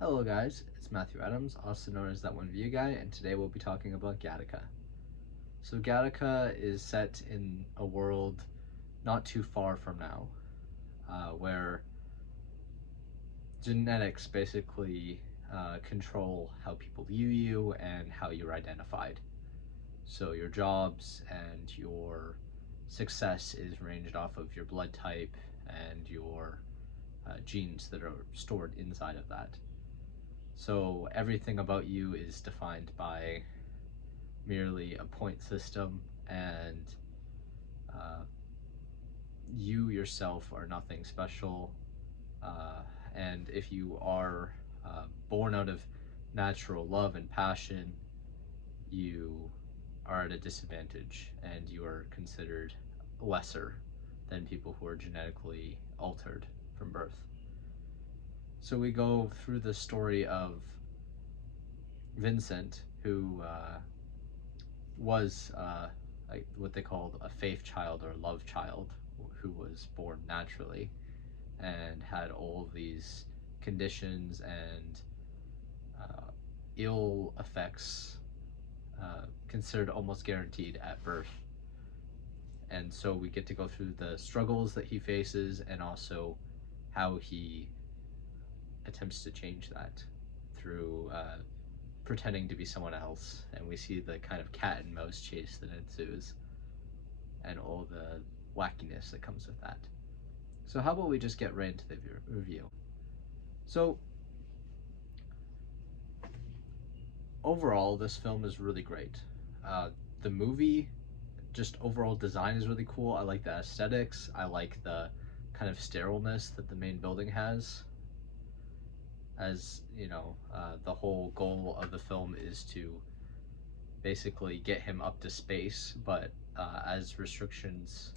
Hello guys, it's Matthew Adams, also known as That One View Guy, and today we'll be talking about Gattaca. So Gattaca is set in a world not too far from now, where genetics basically control how people view you and how you're identified. So your jobs and your success is ranged off of your blood type and your genes that are stored inside of that. So everything about you is defined by merely a point system, and uh, you yourself are nothing special. And if you are born out of natural love and passion, you are at a disadvantage and you are considered lesser than people who are genetically altered from birth. So we go through the story of Vincent, who was like what they called a faith child or love child, who was born naturally and had all of these conditions and ill effects considered almost guaranteed at birth. And so we get to go through the struggles that he faces and also how he attempts to change that through pretending to be someone else. And we see the kind of cat and mouse chase that ensues and all the wackiness that comes with that. So how about we just get right into the review? So overall, this film is really great. The movie, just overall design is really cool. I like the aesthetics. I like the kind of sterileness that the main building has. As you know, the whole goal of the film is to basically get him up to space, but as restrictions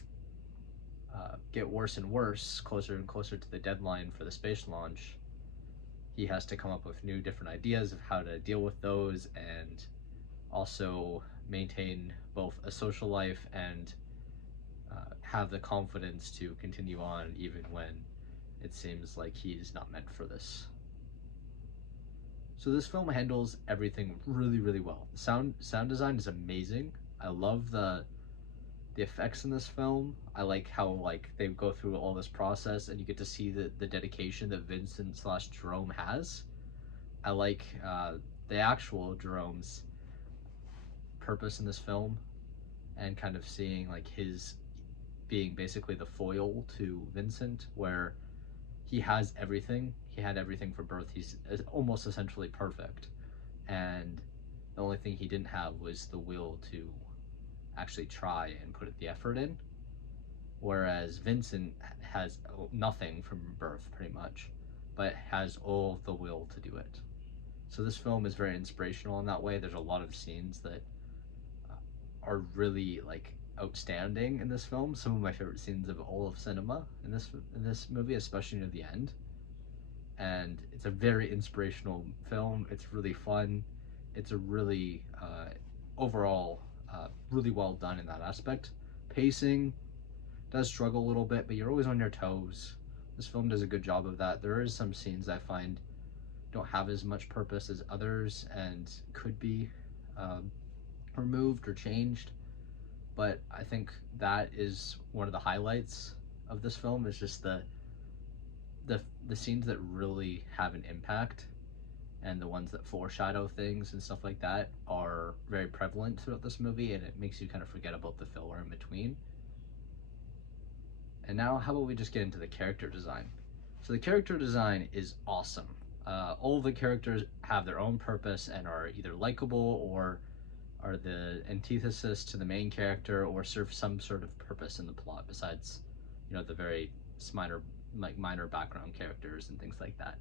get worse and worse, closer and closer to the deadline for the space launch, he has to come up with new different ideas of how to deal with those and also maintain both a social life and have the confidence to continue on even when it seems like he's not meant for this. So this film handles everything really, really well. The sound design is amazing. I love the effects in this film. I like how they go through all this process and you get to see the dedication that Vincent slash Jerome has. I like the actual Jerome's purpose in this film and kind of seeing like his being basically the foil to Vincent, where he has everything. He had everything for birth. He's almost essentially perfect. And the only thing he didn't have was the will to actually try and put the effort in. Whereas Vincent has nothing from birth, pretty much, but has all the will to do it. So this film is very inspirational in that way. There's a lot of scenes that are really like outstanding in this film. Some of my favorite scenes of all of cinema in this movie, especially near the end. And it's a very inspirational film. It's really fun. It's a really overall really well done in that aspect. Pacing does struggle a little bit, but you're always on your toes. This film does a good job of that. There is some scenes I find don't have as much purpose as others and could be removed or changed, but I think that is one of the highlights of this film, is just the scenes that really have an impact and the ones that foreshadow things and stuff like that are very prevalent throughout this movie, and it makes you kind of forget about the filler in between. And now how about we just get into the character design? So the character design is awesome. All of the characters have their own purpose and are either likable or are the antithesis to the main character or serve some sort of purpose in the plot besides, you know, the very minor background characters and things like that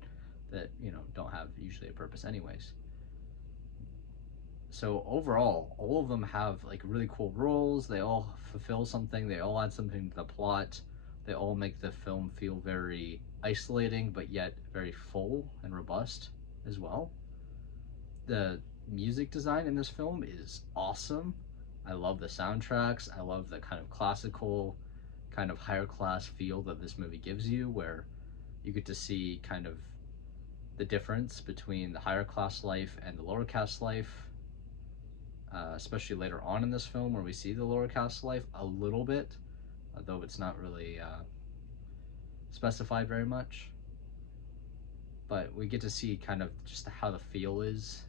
don't have usually a purpose anyways. So overall, all of them have like really cool roles. They all fulfill something. They all add something to the plot. They all make the film feel very isolating, but yet very full and robust as well. The music design in this film is awesome. I love the soundtracks. I love the kind of classical, kind of higher class feel that this movie gives you, where you get to see kind of the difference between the higher class life and the lower caste life, especially later on in this film where we see the lower caste life a little bit, though it's not really specified very much. But we get to see kind of just how the feel is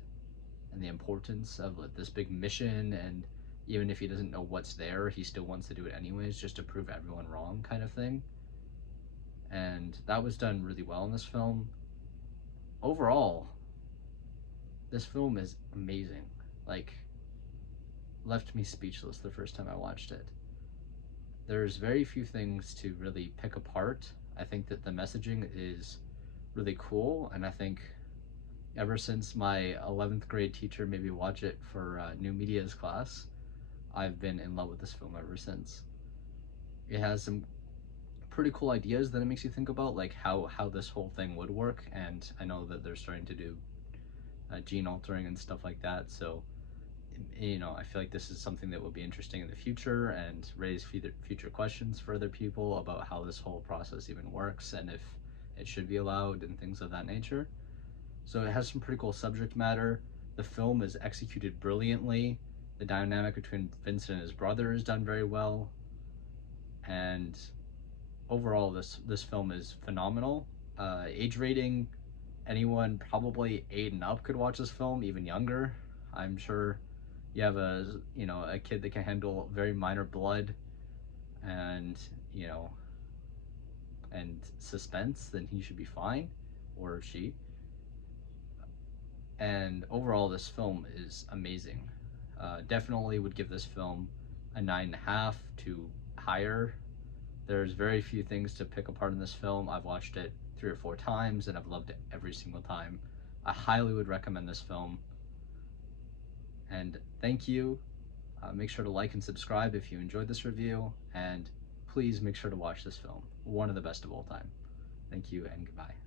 and the importance of this big mission, and even if he doesn't know what's there, he still wants to do it anyways just to prove everyone wrong kind of thing. And that was done really well in this film. Overall, this film is amazing. Like, left me speechless the first time I watched it. There's very few things to really pick apart. I think that the messaging is really cool, and I think ever since my 11th grade teacher made me watch it for new media's class, I've been in love with this film ever since. It has some pretty cool ideas that it makes you think about, like how this whole thing would work, and I know that they're starting to do gene altering and stuff like that, so you know, I feel like this is something that will be interesting in the future and raise future questions for other people about how this whole process even works and if it should be allowed and things of that nature. So it has some pretty cool subject matter. The film is executed brilliantly. The dynamic between Vincent and his brother is done very well. And overall, this film is phenomenal. Age rating, anyone probably 8 and up could watch this film, even younger. I'm sure you have a kid that can handle very minor blood and and suspense, then he should be fine, or she. And overall, this film is amazing. Definitely would give this film a 9.5 to higher. There's very few things to pick apart in this film. I've watched it 3 or 4 times and I've loved it every single time. I highly would recommend this film. And thank you. Make sure to like and subscribe if you enjoyed this review, and please make sure to watch this film. One of the best of all time. Thank you and goodbye.